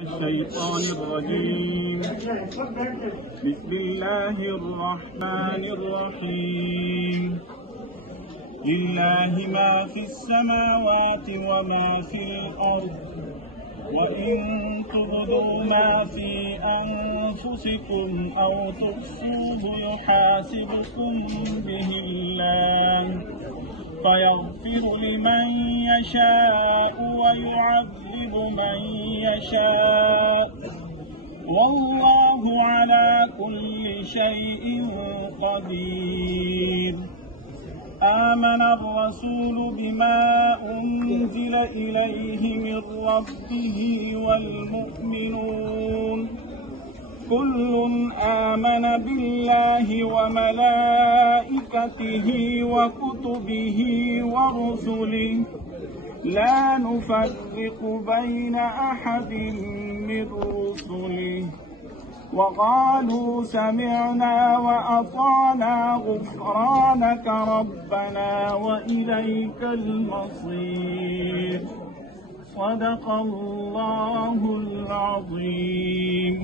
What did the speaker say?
الشيطان الرجيم. بسم الله الرحمن الرحيم. لله ما في السماوات وما في الأرض، وإن تبدوا ما في أنفسكم أو تخفوه يحاسبكم به الله، فيغفر لمن يشاء ويعذب من يشاء، والله على كل شيء قدير. آمن الرسول بما أنزل إليه من ربه والمؤمنون كل آمن بالله وملائكته وكتبه ورسله لا نفرق بين أحد من رسله، وقالوا سمعنا وأطعنا غفرانك ربنا وإليك المصير. صدق الله العظيم.